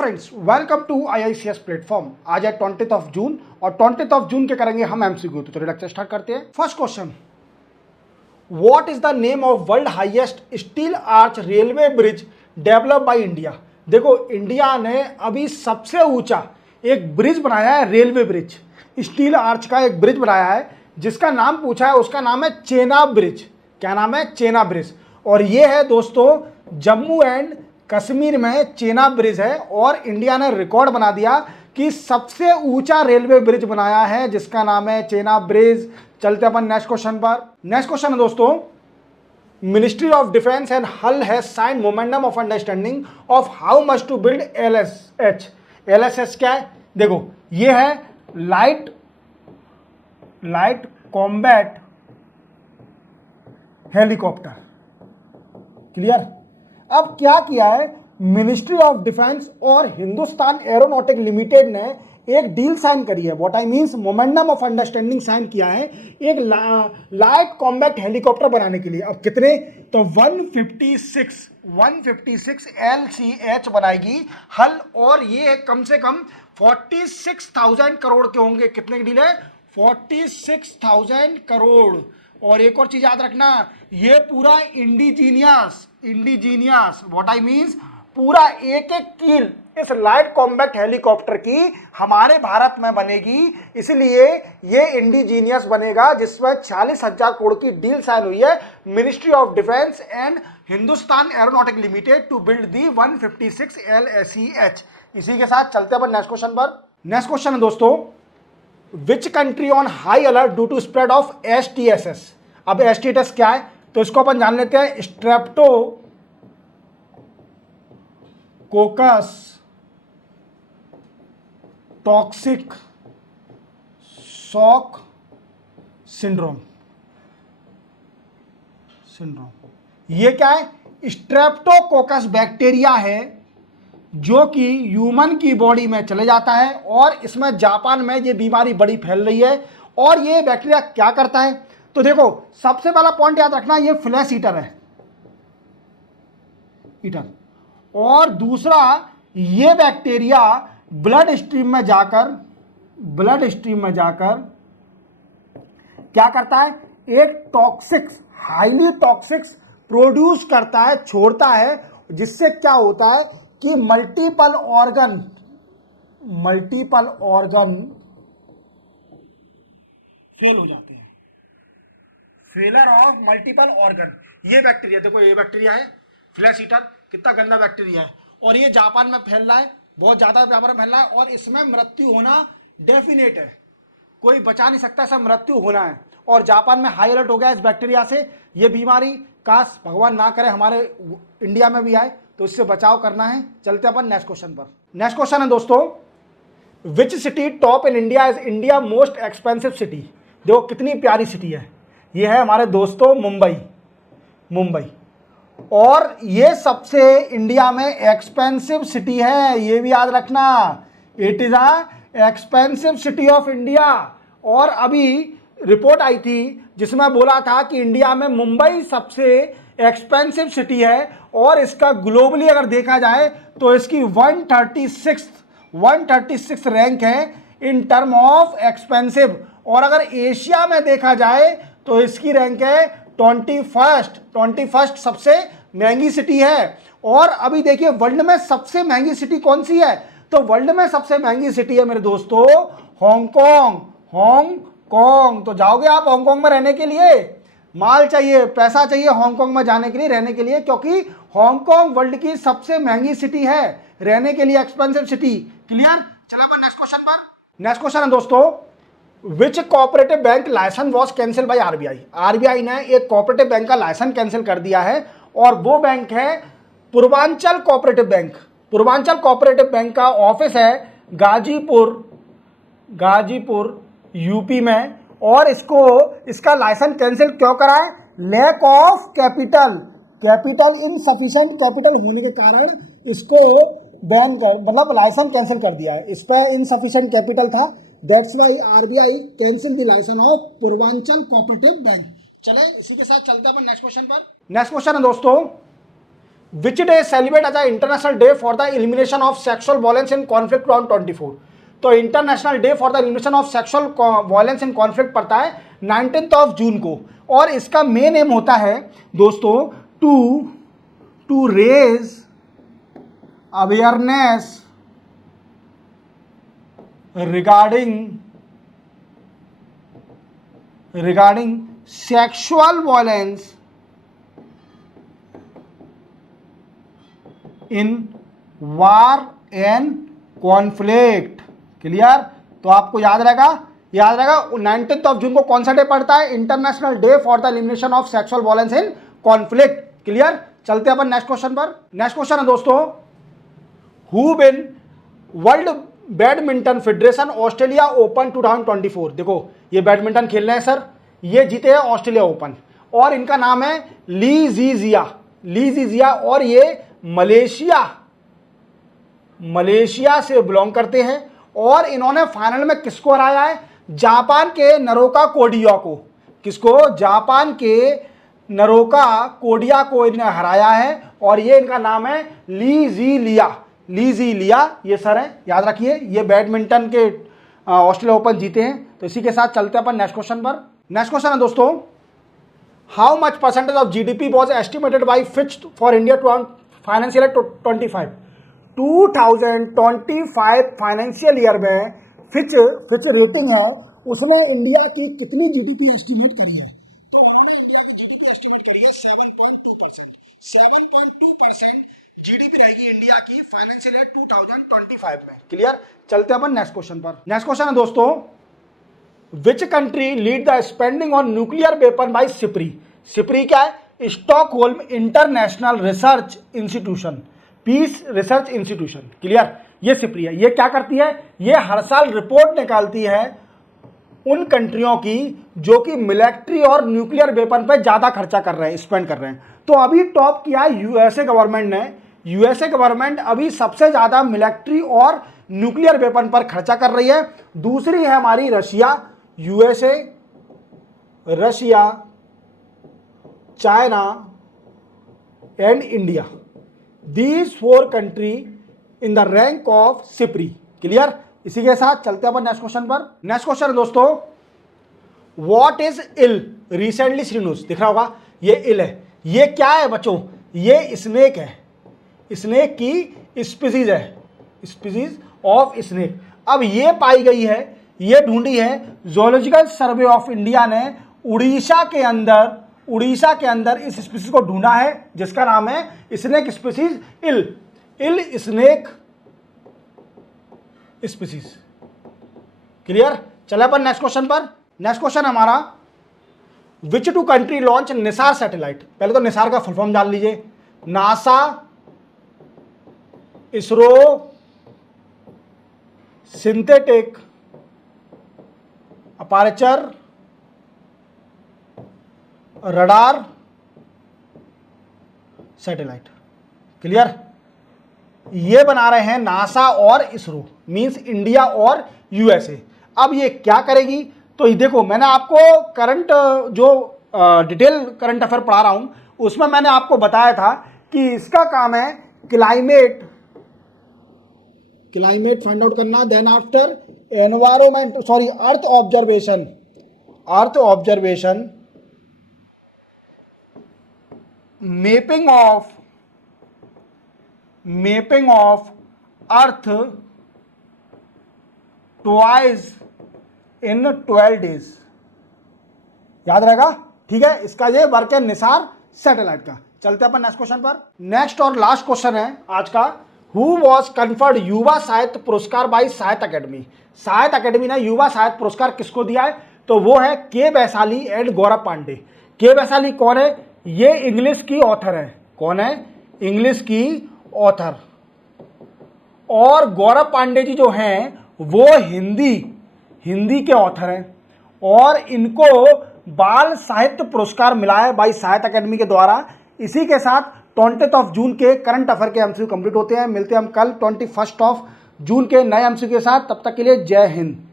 Friends, welcome to IICS platform. आज है 20 जून और 20 जून के करेंगे हम MCQ। तो लेक्चर स्टार्ट करते हैं। First question, what is the name of world highest steel arch railway bridge develop by India. देखो, इंडिया ने अभी सबसे ऊंचा एक ब्रिज बनाया है, रेलवे ब्रिज, स्टील आर्च का एक ब्रिज बनाया है जिसका नाम पूछा है, उसका नाम है चेनाब ब्रिज। क्या नाम है? चेनाब ब्रिज। और ये है दोस्तों जम्मू एंड कश्मीर में चेनाब ब्रिज है। और इंडिया ने रिकॉर्ड बना दिया कि सबसे ऊंचा रेलवे ब्रिज बनाया है जिसका नाम है चेनाब ब्रिज। चलते अपन नेक्स्ट क्वेश्चन पर। नेक्स्ट क्वेश्चन है दोस्तों, ministry of defence and HAL has sign momentum of understanding of how much to build LSH। LSH क्या है? देखो, ये है लाइट कॉम्बैट हेलीकॉप्टर। क्लियर? अब क्या किया है, मिनिस्ट्री ऑफ डिफेंस और हिंदुस्तान एरोनॉटिक लिमिटेड ने एक डील साइन करी है। What I means, momentum of understanding sign किया है एक लाइट कॉम्बैट हेलीकॉप्टर बनाने के लिए। अब कितने? तो 156 LCH बनाएगी हल, और ये कम से कम 46,000 करोड़ के होंगे। कितने की डील है? 46,000 करोड़। और एक और चीज याद रखना, ये पूरा इंडिजीनियस व्हाट आई मींस, पूरा एक एक कील इस लाइट कॉम्बैट हेलीकॉप्टर की हमारे भारत में बनेगी, इसलिए ये इंडिजीनियस बनेगा, जिसमें 46,000 करोड़ की डील साइन हुई है ministry of defence and Hindustan aeronautic limited to build the 156 LSEH। इसी के साथ चलते हैं अपन नेक्स्ट क्वेश्चन पर। नेक्स्ट क्वेश्चन है दोस्तों, which country on high alert due to spread of STSS। अब STSS क्या है तो इसको अपन जान लेते हैं। Streptococcus toxic shock syndrome. ये क्या है? स्ट्रेप्टोकोकस बैक्टीरिया है जो कि ह्यूमन की बॉडी में चले जाता है, और इसमें जापान में ये बीमारी बड़ी फैल रही है। और ये बैक्टीरिया क्या करता है तो देखो, सबसे पहला पॉइंट याद रखना, ये फ्लैश ईटर है, और दूसरा, ये बैक्टीरिया ब्लड स्ट्रीम में जाकर क्या करता है, एक हाईली टॉक्सिक प्रोड्यूस करता है, छोड़ता है, जिससे क्या होता है कि मल्टीपल ऑर्गन फेल हो जाते हैं। Failure of multiple organ. ये बैक्टीरिया देखो, ये बैक्टीरिया है फ्लैश ईटर, कितना गंदा बैक्टीरिया है, और ये जापान में फैल रहा है, बहुत ज्यादा जापान में फैल रहा है, और इसमें मृत्यु होना डेफिनेट है, कोई बचा नहीं सकता, सब मृत्यु होना है। और जापान में हाई अलर्ट हो गया इस बैक्टीरिया से। ये बीमारी काश भगवान ना करे हमारे इंडिया में भी आए, तो इससे बचाव करना है। चलते अपन नेक्स्ट क्वेश्चन पर। नेक्स्ट क्वेश्चन है दोस्तों, which city top in India is India most expensive city. देखो कितनी प्यारी सिटी है, ये है हमारे दोस्तों मुंबई। और ये सबसे इंडिया में एक्सपेंसिव सिटी है, ये भी याद रखना, it is a expensive city of India. और अभी रिपोर्ट आई थी जिसमें बोला था कि इंडिया में मुंबई सबसे एक्सपेंसिव सिटी है, और इसका ग्लोबली अगर देखा जाए तो इसकी 136 रैंक है इन टर्म ऑफ एक्सपेंसिव। और अगर एशिया में देखा जाए तो इसकी रैंक है 21st सबसे महंगी सिटी है। और अभी देखिए वर्ल्ड में सबसे महंगी सिटी कौन सी है, तो वर्ल्ड में सबसे महंगी सिटी है मेरे दोस्तों हांगकांग। तो जाओगे आप हांगकांग में रहने के लिए? माल चाहिए, पैसा चाहिए हांगकांग में जाने के लिए, रहने के लिए, क्योंकि हांगकांग वर्ल्ड की सबसे महंगी सिटी है रहने के लिए, एक्सपेंसिव सिटी। क्लियर? चलो अपन नेक्स्ट क्वेश्चन पर। नेक्स्ट क्वेश्चन है दोस्तों, which cooperative bank licence was cancel by RBI ने एक कोऑपरेटिव बैंक का लाइसेंस कैंसिल कर दिया है, और वो बैंक है Purvanchal cooperative bank. Purvanchal cooperative bank का ऑफिस है गाजीपुर यूपी में। और इसका लाइसेंस कैंसिल क्यों करा है? Lack of capital insufficient capital होने के कारण इसको बैन कर, मतलब लाइसेंस कैंसिल कर दिया है। इस पर इनसफिशिएंट कैपिटल था, that's why RBI cancel the licence of Purvanchal cooperative bank. चले इसी के साथ चलते हैं अपन नेक्स्ट क्वेश्चन पर। नेक्स्ट क्वेश्चन है दोस्तों, which day celebrate as a international day for the elimination of sexual violence in conflict 2024। तो international day for the elimination of sexual violence in conflict पड़ता है 19 जून को, और इसका मेन एम होता है दोस्तों to raise awareness regarding sexual violence in war and conflict। Clear? तो आपको याद रहेगा 19 जून को कौन सा डे पड़ता है? International day for the elimination of sexual violence in conflict. Clear? चलते हैं अपन नेक्स्ट क्वेश्चन पर। नेक्स्ट क्वेश्चन है दोस्तों, who win world badminton federation Australia open 2024। देखो ये बैडमिंटन खेल रहे हैं सर, ये जीते हैं ऑस्ट्रेलिया ओपन, और इनका नाम है ली जीजिया, और ये मलेशिया से बिलोंग करते हैं, और इन्होंने फाइनल में किसको हराया है? जापान के नरोका कोडिया को। किसको? जापान के नरोका कोडिया को इन्हें हराया है, और ये इनका नाम है ली लिया ये सर है, याद रखिए। ये बैडमिंटन के ऑस्ट्रेलिया ओपन जीते हैं। तो इसी के साथ चलते हैं अपन नेक्स्ट क्वेश्चन पर। नेक्स्ट क्वेश्चन है दोस्तों, how much percentage of GDP was estimated by Fitch for India financial year 2025 financial year में फिच रेटिंग है, उसने इंडिया की कितनी जीडीपी एस्टिमेट करी है? तो उन्होंने इंडिया की जीडीपी एस्टिमेट करी है 7.2% जीडीपी रहेगी इंडिया की फाइनेंशियल ईयर 2025 में। क्लियर? चलते हैं अपन नेक्स्ट क्वेश्चन पर। नेक्स्ट क्वेश्चन है दोस्तों, which country lead the spending on nuclear weapon by SIPRI. SIPRI क्या है? Stockholm international research institution, peace research institution. Clear? ये सिप्री है। ये क्या करती है? ये हर साल रिपोर्ट निकालती है उन कंट्रियों की जो कि मिलिट्री और न्यूक्लियर वेपन पे ज़्यादा खर्चा कर रहे हैं, स्पेंड कर रहे हैं। तो अभी टॉप किया यूएसए गवर्नमेंट ने। यूएसए गवर्नमेंट अभी सबसे ज़्यादा मिलिट्री और न्यूक्लियर वेपन पर खर्चा कर रही है। दूसरी है हमारी Russia, USA, Russia, China and India. These 4 country in the rank of SIPRI. Clear? इसी के साथ चलते हैं अपन नेक्स्ट क्वेश्चन पर। नेक्स्ट क्वेश्चन है दोस्तों, व्हाट इज इल रिसेंटली सी न्यूज। दिख रहा होगा ये इल है। ये क्या है बच्चों? ये स्नेक है, स्नेक की स्पीसीज है, स्पीसीज ऑफ स्नेक। अब ये पाई गई है, ये ढूंढी है जूलॉजिकल सर्वे ऑफ इंडिया ने उड़ीसा के अंदर इस स्पीसीज को ढूंढा है, जिसका नाम है स्नेक स्पीसीज इल स्नेक स्पीसीज। क्लियर? चले अपन नेक्स्ट क्वेश्चन पर। नेक्स्ट क्वेश्चन हमारा, विच 2 कंट्री लॉन्च निसार सैटेलाइट। पहले तो निसार का फुल फॉर्म जान लीजिए, NASA, ISRO, synthetic aperture radar satellite. Clear? ये बना रहे हैं नासा और इसरो, मींस इंडिया और यूएसए। अब ये क्या करेगी? तो ये देखो, मैंने आपको करंट जो डिटेल करंट अफेयर पढ़ा रहा हूं, उसमें मैंने आपको बताया था कि इसका काम है क्लाइमेट फाइंड आउट करना, then after earth observation, mapping of earth twice in 12 days. याद रहेगा? ठीक है, इसका ये वर्क है निसार सैटेलाइट का। चलते हैं अपन नेक्स्ट क्वेश्चन पर। नेक्स्ट और लास्ट क्वेश्चन है आज का, हु वॉज कन्फर्ड युवा साहित्य पुरस्कार बाई साहित्य अकेडमी। साहित्य अकेडमी ने युवा साहित्य पुरस्कार किसको दिया है? तो वो है के वैशाली एंड गौरव पांडे। के वैशाली कौन है? ये इंग्लिश की ऑथर है। कौन है? इंग्लिश की ऑथर। और गौरव पांडे जी जो हैं वो हिंदी के ऑथर हैं, और इनको बाल साहित्य पुरस्कार मिला है बाई साहित्य अकेडमी के द्वारा। इसी के साथ 20 जून के करंट अफेयर के एमसीक्यू कंप्लीट होते हैं। मिलते हैं हम कल 21 जून के नए एमसीक्यू के साथ। तब तक के लिए जय हिंद।